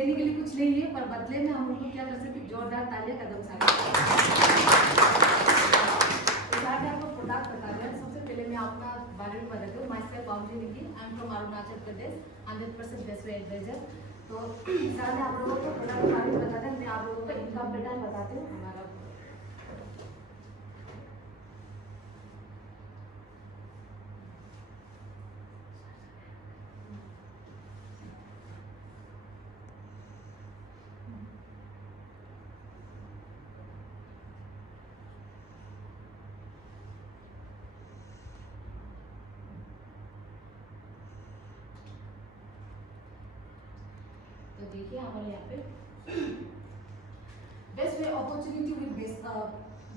देने के लिए कुछ नहीं है, पर बदले में हम उनको क्या कर सकते, जोरदार तालियां कदम साथ आपको प्रोडक्ट बता रहे हैं। सबसे पहले मैं अपना बारे में बताती हूँ। Myself boundary Niki, I am from Arunachal Pradesh, 100% best advisor. तो साथ आप लोगों को प्रोडक्ट के बारे में बताते हैं, मैं आप लोगों को इनकम पैटर्न बताती हूँ हमारा। तो देखिए हमारे यहाँ पे best way opportunity with best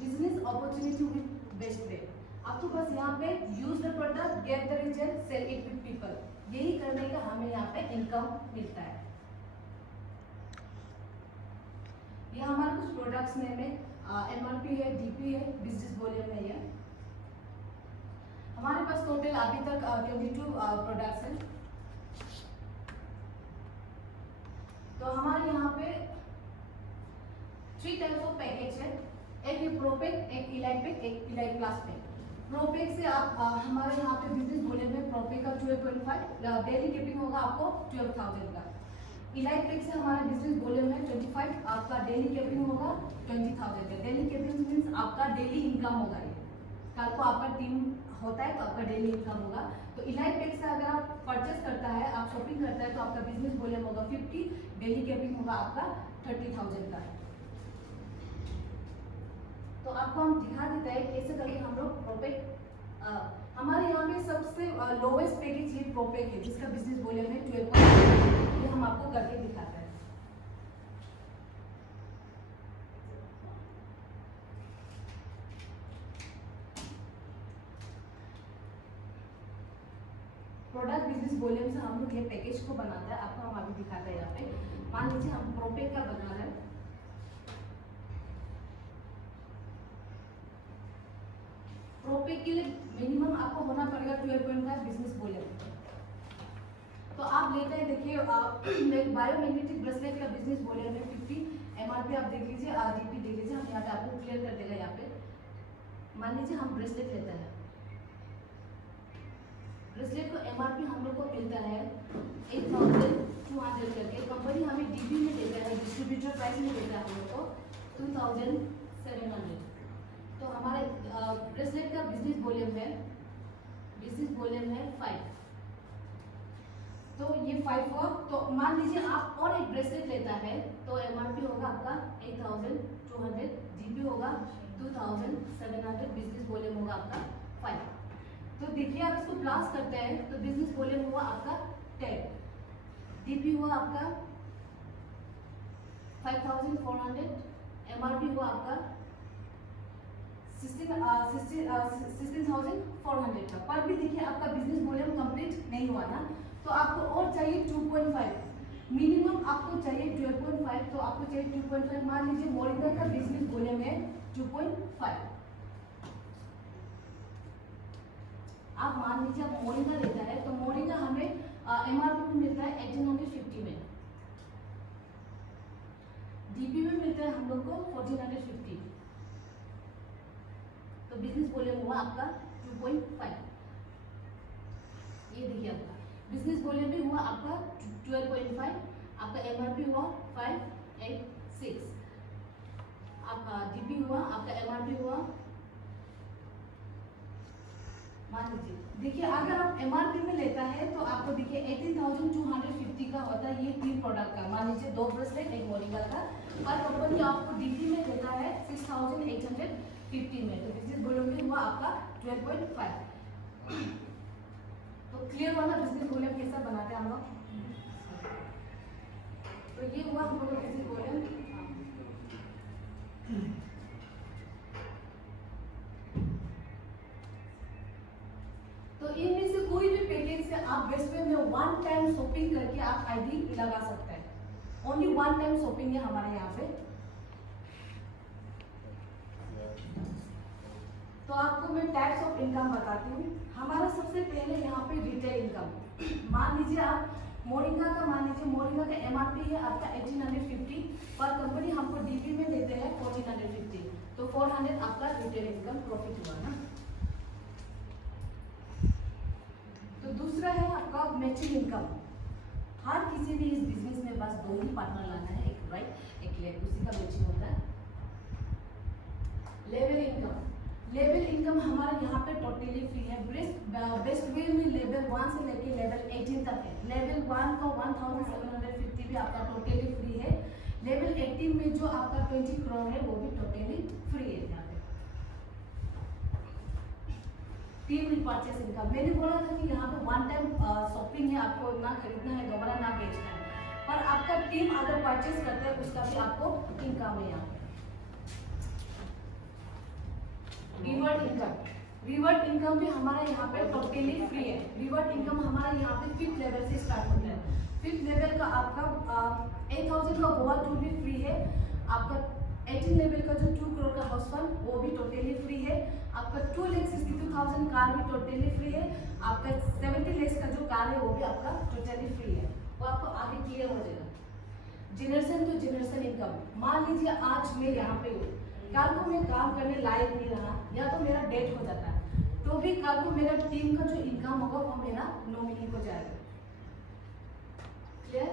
business opportunity with best way. आपको बस यहाँ पे use the product, get the result, sell it with people, यही करने का हमें यहाँ पे इनकम मिलता है। ये हमारे कुछ प्रोडक्ट्स में एमआरपी है, डीपी है, बिजनेस वॉल्यूम है। ये हमारे पास टोटल अभी तक 22 प्रोडक्ट्स हैं। तो हमारे यहाँ पे 3 टाइप्स ऑफ पैकेज है। एक ये प्रोपेक, एक इलाइपेक, एक इलाइट प्लस पैक। प्रोपेक से आप हमारे यहाँ पे बिजनेस बोले में प्रोपेक का 12.5 डेली कीपिंग होगा आपको 12,000 का। इलाइपेक से हमारा बिजनेस बोले में 25 आपका डेली कीपिंग होगा 20,000 का। डेली कीपिंग मीन्स आपका डेली इनकम होगा। ये कल को आपका टीम होता है तो आपका डेली इनकम होगा। तो इलाइपेक से अगर आप परचेस करता है, आप शॉपिंग करता है, तो आपका बिजनेस वॉल्यूम होगा 50, डेली कैपिंग होगा आपका 30,000 का। तो आपको हम दिखा देते हैं कैसे करके हम लोग प्रोपेक, हमारे यहाँ पे सबसे लोवेस्ट पैकेज ये प्रोपेक है, जिसका बिजनेस वॉल्यूम है 12, ये हम आपको करके दिखाते हैं। प्रोडक्ट बिजनेस वॉल्यूम से हम लोग ये पैकेज को बनाते हैं, आपको हम अभी दिखाते हैं। यहाँ पे मान लीजिए हम प्रोपेक का बना रहे हैं। प्रोपेक के लिए मिनिमम आपको होना पड़ेगा 12.5 बिजनेस वॉल्यूम। तो आप लेते हैं, देखिए बायोमैग्नेटिक ब्रेसलेट का बिजनेस वॉल्यूम है 50, एमआरपी आप देख लीजिए, आरडीपी देख लीजिए, हम यहाँ पे आपको क्लियर कर देगा। यहाँ पे मान लीजिए हम ब्रेसलेट लेते हैं, ब्रेसलेट को एमआरपी हम लोग को मिलता है 8,200 करके। कंपनी हमें डीबी में देता है, डिस्ट्रीब्यूटर प्राइस में देता है हम लोग को 2,700। तो हमारे ब्रेसलेट का बिजनेस वॉल्यूम है 5। तो ये 5 हो, तो मान लीजिए आप और एक ब्रेसलेट लेता है तो एमआरपी होगा आपका 8,200, डीबी होगा 2,700, बिजनेस वॉल्यूम होगा आपका 5। तो देखिए आप इसको प्लस करते हैं तो बिजनेस वॉल्यूम हुआ आपका 10, डीपी हुआ आपका 5,400, एमआरपी हुआ आपका 16,400 का। पर भी देखिए आपका बिजनेस वॉल्यूम कंप्लीट नहीं हुआ ना, तो आपको और चाहिए 2.5, मिनिमम आपको चाहिए 12.5, तो आपको चाहिए 2.5। मान लीजिए मोरिंगा का बिजनेस वॉल्यूम है 2.5, आप मान लीजिए आप मोरिंगा लेता है तो मोरिंगा हमें एमआरपी में मिलता है 1850 में, डीपी में मिलता है हम लोग को 1450। तो बिजनेस वॉल्यूम हुआ आपका 2.5। ये देखिए आपका बिजनेस वॉल्यूम भी हुआ आपका 12.5, आपका एमआरपी हुआ 586, आपका डीपी हुआ, आपका एमआरपी हुआ। मान लीजिए देखिए अगर आप एमआरपी में लेता है तो आपको देखिए 18,250 का होता है ये 3 प्रोडक्ट का। मान लीजिए 2 ब्रेसलेट, एक मोरिंगा का, और कंपनी आपको डीपी में देता है 6,850 में। तो बिजनेस वॉल्यूम भी हुआ आपका 12.5। तो क्लियर वाला बिजनेस वॉल्यूम कैसा बनाते हैं हम लोग। तो ये हुआ हम लोग का बिजनेस वॉल्यूम। तो इनमें से कोई भी पैकेज से आप बेस्ट वे में 1 टाइम शॉपिंग करके आप आईडी लगा सकते हैं। ओनली 1 टाइम शॉपिंग है हमारे यहाँ पे। तो आपको मैं टाइप्स ऑफ इनकम बताती हूँ। हमारा सबसे पहले यहाँ पे रिटेल इनकम। मान लीजिए आप मोरिंगा का मान लीजिए, मोरिंगा का एमआरपी है आपका 1850, पर कंपनी हमको डीपी में देते हैं 1450, तो 400 आपका रिटेल इनकम प्रॉफिट हुआ ना। तो दूसरा है आपका मैचिंग इनकम। हर किसी भी इस बिजनेस में बस दो ही पार्टनर लाना है, एक राइट एक लेफ्ट, उसी का मैचिंग होता है। लेवल इनकम, लेवल इनकम हमारा यहाँ पे टोटली फ्री है। बेस्ट वे में लेवल 1 से लेके लेवल 18 तक है। लेवल 1 का 1750 भी आपका टोटली फ्री है। लेवल 18 में जो आपका 20 करोड़ है वो भी टोटली फ्री है। यहाँ पे टीम रिपर्चेस इनकम, मैंने बोला था कि यहाँ पे वन टाइम शॉपिंग है, आपको ना खरीदना है, दोबारा ना बेचना है, पर आपका टीम अगर परचेस करता है उसका भी आपको इनकम है। यहाँ पे रिवर्ट इनकम, रिवर्ट इनकम भी हमारा यहाँ पे टोटली फ्री है। रिवर्ट इनकम हमारा यहाँ पे 5th लेवल से स्टार्ट होता है। 5th लेवल का आपका 8000 का गोवा टूर भी फ्री है। आपका 18 लेवल का जो 2 करोड़ का हाउस फंड वो भी टोटली फ्री है। आपका 2,62,000 कार भी टोटली फ्री है। आपका 70 लाख का जो कार है वो भी आपका टोटली फ्री है। वो आपको आगे क्लियर हो जाएगा। जनरेशन टू जनरेशन इनकम, मान लीजिए आज मैं यहाँ पे हूँ, कल को मैं काम करने लायक नहीं रहा या तो मेरा डेथ हो जाता है, तो भी कल को मेरा टीम का जो इनकम होगा वो मेरा नॉमिनी हो जाएगा। क्लियर?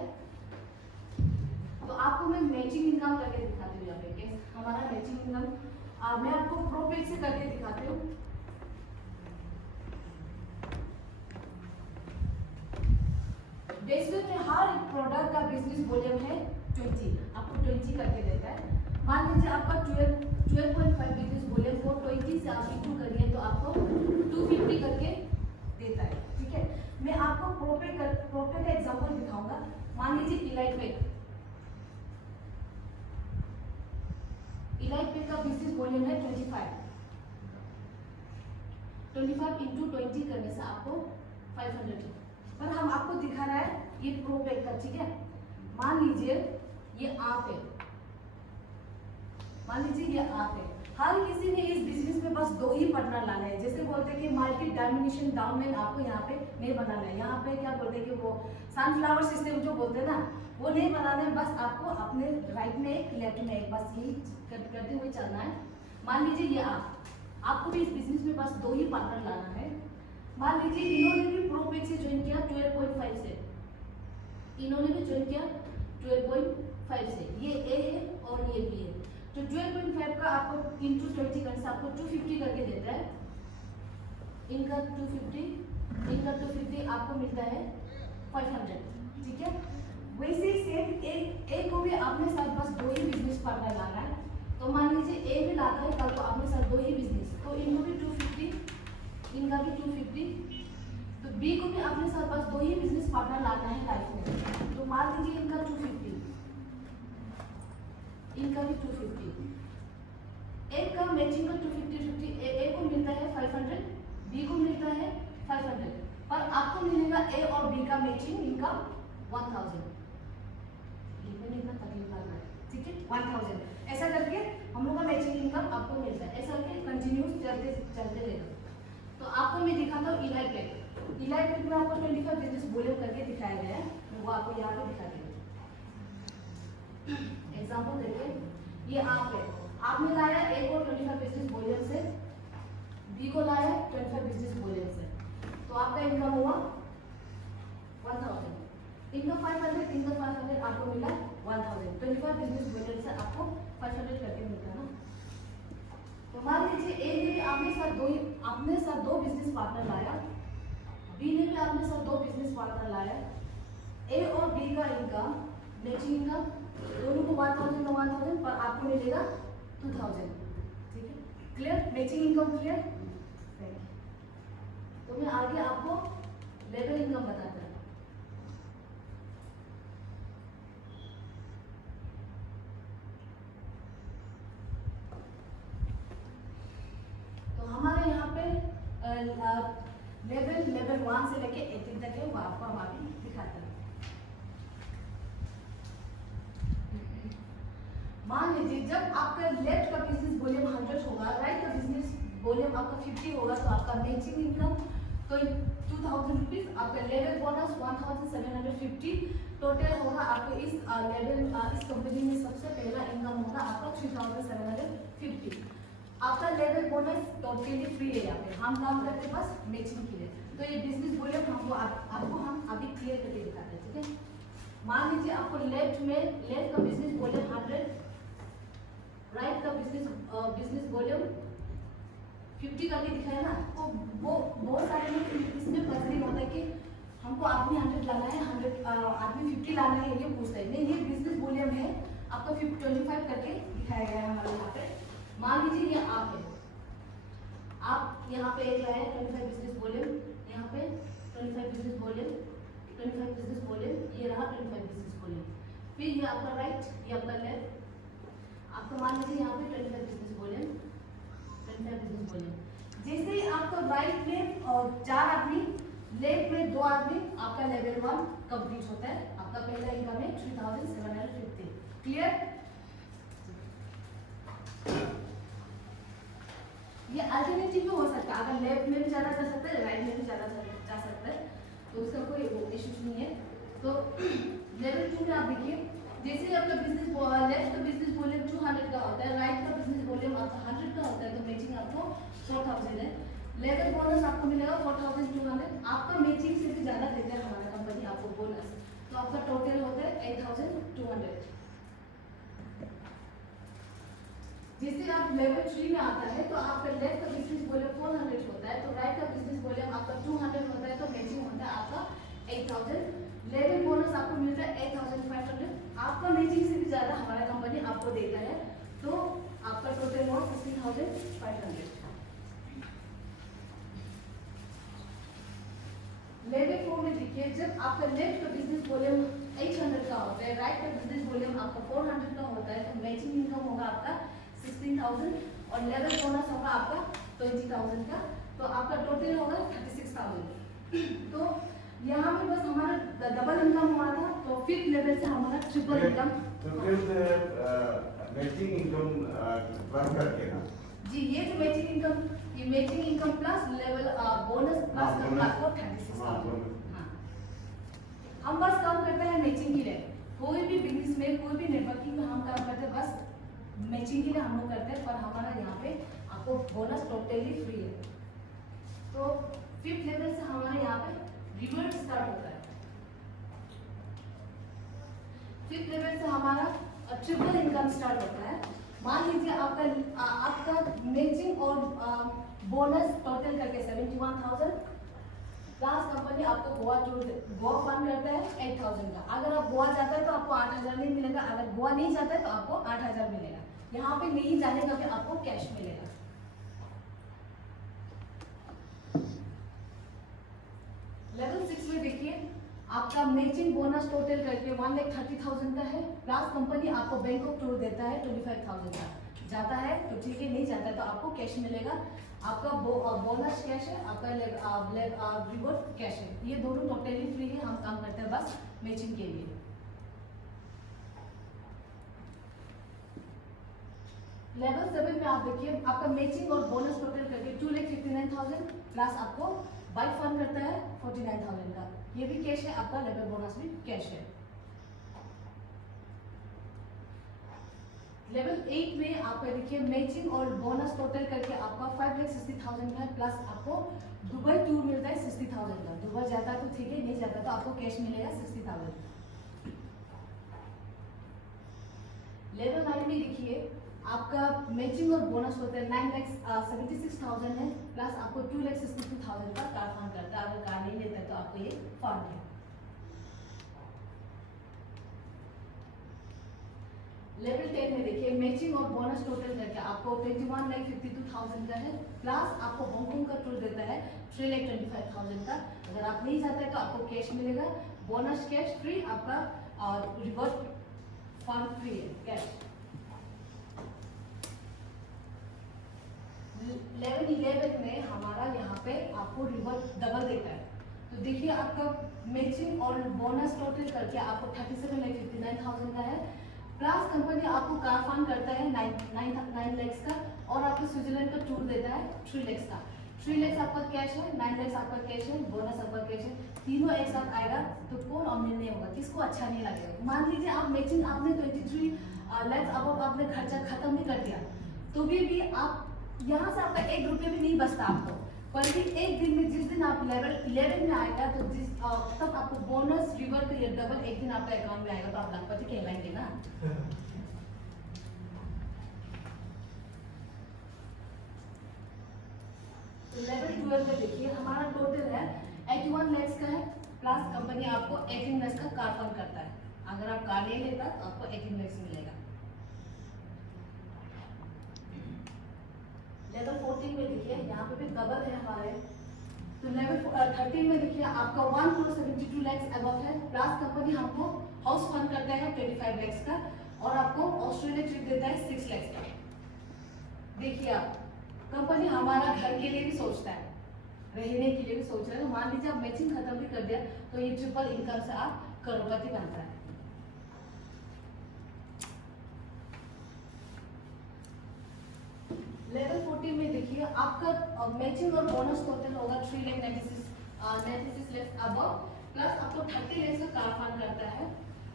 तो आपको मैं मैचिंग इनकम करके दिखाती हूँ। यहाँ पे कैसे हमारा मैचिंग इनकम मैं आपको प्रोपेक्स से करके दिखाती हूँ। बेसिकली में हर एक प्रोडक्ट का बिजनेस वॉल्यूम है 20, आपको 20 करके देता है। मान लीजिए आपका 12.5 बिजनेस वॉल्यूम को 20 से आप इक्वल करिए तो आपको 250 करके देता है। ठीक है, मैं आपको प्रोपेक का एग्जांपल दिखाऊंगा। मान लीजिए इलाइटपेक का बिजनेस वॉल्यूम है 25 इंटू 20 करने से आपको 500, पर हम आपको दिखा रहा है ये प्रोपेक का। ठीक है, मान लीजिए ये आप है, मान लीजिए ये आप है। हर किसी ने इस बिजनेस में बस दो ही पार्टनर लाना है। जैसे बोलते हैं कि मार्केट डायमिनेशन डाउन में आपको यहाँ पे नहीं बनाना है। यहाँ पे क्या बोलते हैं कि वो सनफ्लावर सिस्टम जो बोलते हैं ना, वो नहीं बनाना है। बस आपको अपने राइट में एक लेफ्ट में एक, बस यही करते हुए चलना है। मान लीजिए ये आपको भी इस बिजनेस में बस दो ही पार्टनर लाना है। मान लीजिए इन्होंने भी प्रोपेक से ज्वाइन किया 12.5 से, इन्होंने भी ज्वाइन किया 12.5 से, ये ए है और ये बी है। तो 12.5 का आपको इंटू 20 करने से आपको 250 करके देता है। इनका 250 आपको मिलता है 500। ठीक है, वैसे सेम ए को भी अपने साथ बस दो ही बिजनेस पार्टनर लाना है। तो मान लीजिए ए भी लाता है कल को अपने साथ दो ही बिजनेस, तो इनको भी 250, इनका भी 250। तो बी को भी अपने साथ बस दो ही बिजनेस पार्टनर लाना है लाइफ में। तो मान लीजिए इनका 250, इनका भी 250। एक का मैचिंग का 250 ए को मिलता है 500, बी को मिलता है 500, पर आपको मिलेगा ए और बी का मैचिंग इनका 1000। इतना तकलीफ करना है। ठीक है, 1000 ऐसा करके हम लोग का मैचिंग इनकम आपको मिलता है। ऐसा करके कंटिन्यूस चलते रहेगा। तो आपको मैं दिखाता हूँ इलाइटपेक में आपको 25 बिजनेस वॉल्यूम करके दिखाया गया है, वो आपको यहाँ पे दिखा देंगे। एग्जांपल देखिए, ये आप है, आपने लाया ए को 25 बिजनेस वॉल्यूम से, बी को लाया 25 बिजनेस वॉल्यूम से, तो आपका इनकम हुआ 1000। इनका 500, इनका 500 आपको मिला 1000। 25 बिजनेस वॉल्यूम से आपको 500 करके मिलता है ना। तो मान लीजिए ए ने भी अपने साथ दो बिजनेस पार्टनर लाया, बी ने भी अपने साथ दो बिजनेस पार्टनर लाया। ए और बी का इनकम मैचिंग इनकम दोनों को 1000 पर आपको मिलेगा 2000। ठीक है, क्लियर? Matching income clear? तो मैं आगे आपको लेवल इनकम बताता हूँ। तो हमारे यहाँ पे लेवल 1 से लेके 18 तक है, वो आपको हम अभी दिखाते हैं। मान लीजिए जब आपका लेफ्ट का बिजनेस वॉल्यूम 100 होगा, राइट का बिजनेस वॉल्यूम आपका 50 होगा, तो आपका मैचिंग इनकम तो 2000 रुपीज आपका लेवल बोनस 1750 टोटल होगा आपको इस लेवल इस कंपनी में सबसे पहला इनकम होगा आपका 3750। आपका लेवल बोनस टोटली फ्री है। यहाँ पे हम काम करते हैं बस मैचिंग के लिए। तो ये बिजनेस बोले हमको आपको हम अभी क्लियर करके दिखाते हैं, ठीक है। मान लीजिए आपको लेफ्ट का बिजनेस वॉल्यूम 100, राइट का बिजनेस वॉल्यूम 50 करके दिखाया ना। तो वो बहुत सारे लोग इसमें पजलिंग होता है कि हमको आदमी 100 लाना है, 100 आदमी 50 लाना है, ये पूछता है। नहीं, ये बिजनेस वॉल्यूम है आपका 25 करके दिखाया गया है हमारे यहाँ पे। मान लीजिए ये आप है, आप यहाँ पे एक है 25 बिजनेस वॉल्यूम, यहाँ पे 25 बिजनेस वॉल्यूम, 25 बिजनेस वॉल्यूम, ये रहा 25 बिजनेस वॉल्यूम। फिर ये आपका राइट, ये आपका लेफ्ट। आपका मान लीजिए यहाँ पे 25 बिजनेस वॉल्यूम, 25 बिजनेस वॉल्यूम। जैसे ही आपका राइट में और 4 आदमी, लेफ्ट में 2 आदमी, आपका लेवल 1 कंप्लीट होता है। आपका पहला इनकम है 3750। क्लियर? ये अल्टरनेटिव भी हो सकता है, अगर लेफ्ट में भी ज्यादा जा सकता है, राइट में भी ज्यादा जा सकता है, तो उसका कोई इश्यू नहीं है। तो लेवल 2 में आप देखिए, जैसे आपका बिजनेस लेफ्ट का बिजनेस वॉल्यूम 200 का होता है, राइट का बिजनेस वॉल्यूम आपका 100 का होता है, तो मैचिंग आपको 4000 है। लेवल बोनस आपको मिलेगा 4200। आपका मैचिंग से भी ज्यादा देता है हमारा कंपनी आपको बोनस, तो आपका टोटल होता है 8200। जैसे आप लेवल 3 में आता है तो आपका लेफ्ट का बिजनेस वॉल्यूम 400 होता है, तो राइट का बिजनेस वॉल्यूम आपका 200 होता है, तो मैचिंग होता है आपका 8000। लेवल बोनस आपको मिलता है 8500। आपका मैचिंग से भी ज्यादा हमारा कंपनी आपको देता है, तो आपका टोटल हुआ 16500। लेवल 4 में देखिए, जब आपका लेफ्ट का बिजनेस वॉल्यूम 800 का होता है, राइट का बिजनेस वॉल्यूम आपका 400 का होता है, तो मैचिंग इनकम होगा आपका 16000 और लेवल बोनस होगा आपका 20000 का, तो आपका टोटल होगा 36000। तो यहाँ पे बस हमारा डबल इनकम हुआ था, तो 5th लेवल से हमारा ट्रिपल इनकम। तो मैचिंग इनकम प्लस करके ना जी, ये जो मैचिंग इनकम, ये matching income plus level bonus plus करके आपको 36000। हाँ, हम बस काम करते हैं मैचिंग के लिए। कोई भी बिजनेस में, कोई भी नेटवर्किंग में हम काम करते हैं बस मैचिंग के लिए हम लोग करते हैं, पर हमारा यहाँ पे आपको बोनस टोटली फ्री है। तो 5th लेवल से हमारे यहाँ पे रिवर्ट स्टार्ट होता है। 5th लेवल से हमारा ट्रिपल इनकम स्टार्ट होता है। मान लीजिए आपका मैचिंग और बोनस टोटल करके 71000, प्लस कंपनी आपको गोवा फंड करता है 8000 का। अगर आप गोवा जाता है तो आपको 8000 नहीं मिलेगा, अगर गोवा नहीं जाता है तो आपको 8000 मिलेगा। यहाँ पे नहीं जाने का भी आपको कैश मिलेगा। लेवल 6 में देखिए, आपका मैचिंग बोनस टोटल करके 1,30,000 का है, प्लस कंपनी आपको बैंक ऑफ टूर देता है 25,000 का। जाता है तो ठीक है, नहीं जाता है तो आपको कैश मिलेगा। आपका बोनस कैश है, आपका रिवॉर्ड कैश है, ये दोनों टोटली फ्री है। हम काम करते हैं बस मैचिंग के लिए। लेवल 7 में आप देखिए, आपका मैचिंग और बोनस टोटल करके 2,59,000 प्लस आपको बाइक फंड करता है 49,000 का, ये भी कैश है, आपका लेवल बोनस भी कैश है। लेवल 8 में आपका देखिए, मैचिंग और बोनस टोटल करके आपका 5,60,000 का है, प्लस आपको दुबई टूर मिलता है 60,000 का। दुबई जाता है तो ठीक है, नहीं जाता तो आपको कैश मिलेगा 60,000। लेवल 9 में देखिए, आपका मैचिंग और बोनस होता है 9,76,000 है, प्लस आपको 2,62,000 का कार फंड करता है। अगर कार नहीं लेता है तो आपको ये फंड है। लेवल 10 में देखिए, मैचिंग और बोनस टोटल करके आपको 21,52,000 का है, प्लस आपको हांगकांग का टूर देता है 3,25,000 का। अगर आप नहीं जाते हैं तो आपको कैश मिलेगा, बोनस कैश फ्री, आपका रिवॉर्ड फंड फ्री है, कैश। लेवल 11 में हमारा यहाँ पे आपको रिवॉर्ड डबल देता है। तो देखिए, आपका मैचिंग और बोनस टोटल करके आपको 37,59,000 का है, प्लस कंपनी आपको कार फंड करता है 9 लाख का, और आपको स्विट्जरलैंड का टूर देता है 3 लाख का। 3 लाख आपका कैश है, 9 लाख आपका कैश है, बोनस आपका कैश है, तीनों एक साथ आएगा तो कौन ऑमनियन नहीं होगा, किसको अच्छा नहीं लगेगा। मान लीजिए आप मैचिंग आपने 23 लाख अब आपने खर्चा खत्म नहीं कर दिया तो भी आप यहाँ से आपका 1 रुपये भी नहीं बचता आपको, पर भी एक दिन में जिस दिन आप लेवल 11 में आएगा तो तब आपको बोनस रिवर्ट या डबल एक दिन आपका अकाउंट में आएगा तो आप लाखपति कहलाएंगे ना। लेवल 12 में देखिए हमारा टोटल है 81 लाख का है, प्लस कंपनी आपको 18 लाख का कार फंड करता है। अगर आप कार नहीं लेता तो आपको 18 लाख मिलेगा। लेवल 14 में देखिए यहाँ पे भी डबल है हमारे, तो लेवल 13 में देखिए आपका 1,72 लाख अबव है, प्लस कंपनी हमको हाउस फंड करता है 25 लाख का और आपको ऑस्ट्रेलिया ट्रिप देता है 6 लाख का। देखिए आप कंपनी हमारा घर के लिए भी सोचता है, रहने के लिए भी सोच रहा है। तो मान लीजिए आप मैचिंग खत्म भी कर दिया तो ये ट्रिपल इनकम से आप करोड़पति बनता है। लेवल 14 में देखिए आपका मैचिंग और बोनस टोटल होगा 3,96 लाख अबव, प्लस आपको 30 लाख का कार फंड करता है।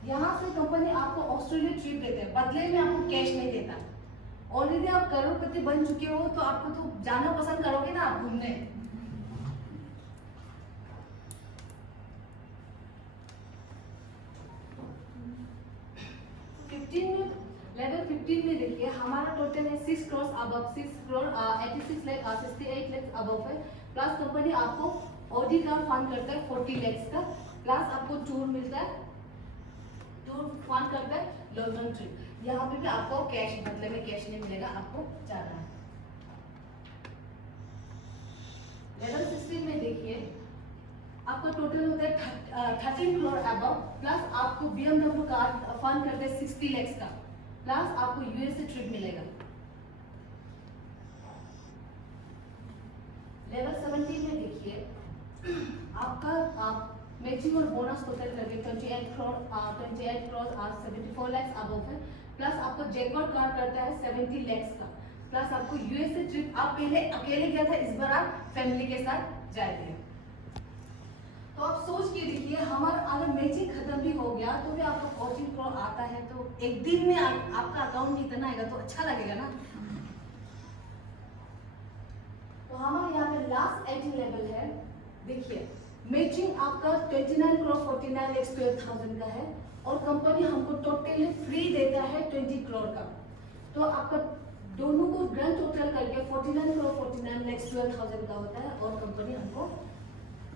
यहाँ से कंपनी आपको ऑस्ट्रेलिया ट्रिप देते हैं, बदले में आपको कैश नहीं देता। ऑलरेडी आप करोड़पति बन चुके हो तो आपको तो जाना पसंद करोगे ना आप घूमने। लेवल 15 में देखिए हमारा टोटल है 6 करोड़ अबव, 6 करोड़ 86 लाख 68 लाख अबव है, प्लस कंपनी आपको ऑडी का फंड करता है 40 लाख का, प्लस आपको टूर मिलता है, टूर फंड करता है लंदन ट्रिप। यहाँ पे भी आपको कैश बदले में कैश नहीं मिलेगा, आपको जाना है। लेवल 16 में देखिए आपका टोटल होता है 13 करोड़ अबव, प्लस आपको BMW कार फंड करते हैं 60 लाख का, प्लस आपको यूएसए ट्रिप मिलेगा। लेवल 17 में देखिए आपका मैचिंग और बोनस टोटल करके 28 करोड़ 74 लाख अबव है, प्लस आपको जैकपॉट कार करता है 70 लाख का, प्लस आपको यूएसए ट्रिप आप पहले अकेले गया था, इस बार आप फैमिली के साथ जाएंगे। तो आप सोच के देखिए हमारा अगर मैचिंग खत्म भी हो गया तो भी आपका 14 करोड़ आता है, तो एक दिन में आपका अकाउंट में इतना आएगा तो अच्छा लगेगा ना। तो हमारे यहाँ पे लास्ट 18 लेवल है, देखिए मैचिंग आपका 29 करोड़ 49 लाख 12,000 का है और कंपनी हमको टोटली फ्री देता है 20 करोड़ का, तो आपका दोनों को ग्रैंड टोटल करके 49 करोड़ 49 लाख 12,000 का होता है और कंपनी हमको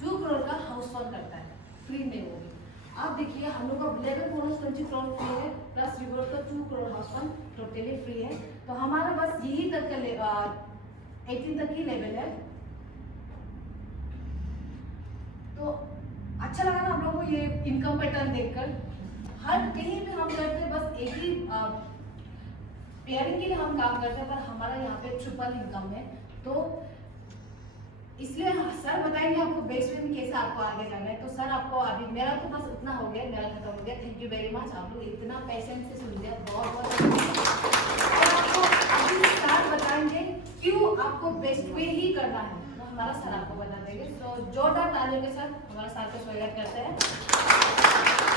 2 करोड़ का हाउस फंड करता है फ्री में। वो भी आप देखिए हम लोग का लेवल बोनस 20 करोड़ फ्री है, प्लस रिवॉर्ड का 2 crore house fund totally free है। तो हमारा बस यही तक का 18 तक ही लेवल है। तो अच्छा लगा ना आप लोगों को ये इनकम पैटर्न देखकर। हर कहीं पे हम करते हैं बस एक ही पेयरिंग के लिए हम काम करते हैं, पर हमारा यहाँ पे ट्रिपल इनकम है, तो इसलिए सर बताएंगे आपको बेस्ट वे में कैसे आपको आगे जाना है। तो सर आपको अभी मेरा तो बस इतना हो गया, मेरा खत्म हो गया। थैंक यू वेरी मच, आप लोग इतना पेशेंस से सुन लिया, बहुत बहुत। और आपको अभी सर बताएंगे क्यों आपको बेस्ट वे ही करना है, तो हमारा सर आपको बता देंगे। तो जोरदार तालियों के साथ हमारा सर को स्वागत करते हैं।